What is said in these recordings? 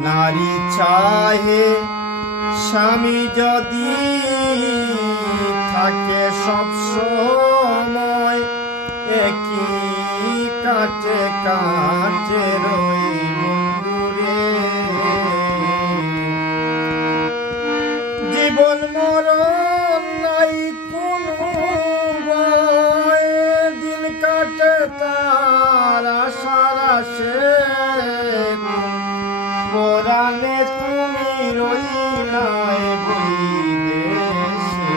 নারী চাহে স্বামী যদি থাকে সব সময় একই কাটে কাটে রই বন্ধুরে জীবন মরণ নাই কোনো ভয় দিন কাটে তার আশার আসে পরাণে তুমি রইলাই বৈদেশে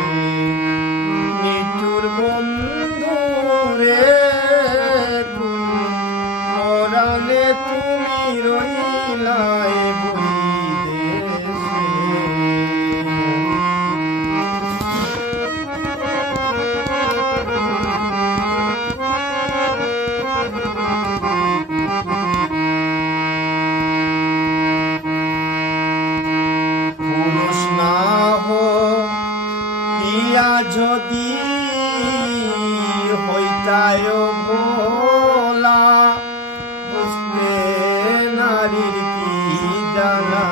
নিঠুর বন্ধু রে পরাণে তুমি রইলাই যদি হইতায় ভোলা বুঝতে নারীর কি জানা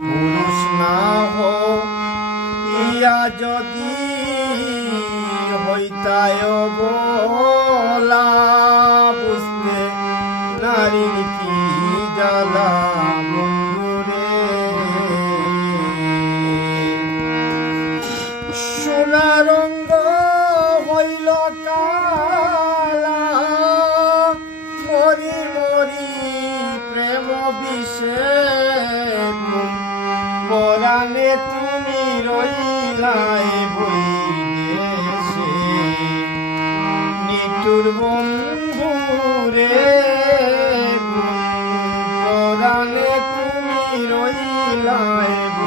পুরুষ না হইয়া যদি হইতায় ভোলা বুঝতে নারীর কি জানা রঙ্গ হইল কালা মরি মরি প্রেম বিষে পরাণে তুমি রইলাই বৈদেশে নিঠুর বন্ধু রে পরাণে তুমি রইলাই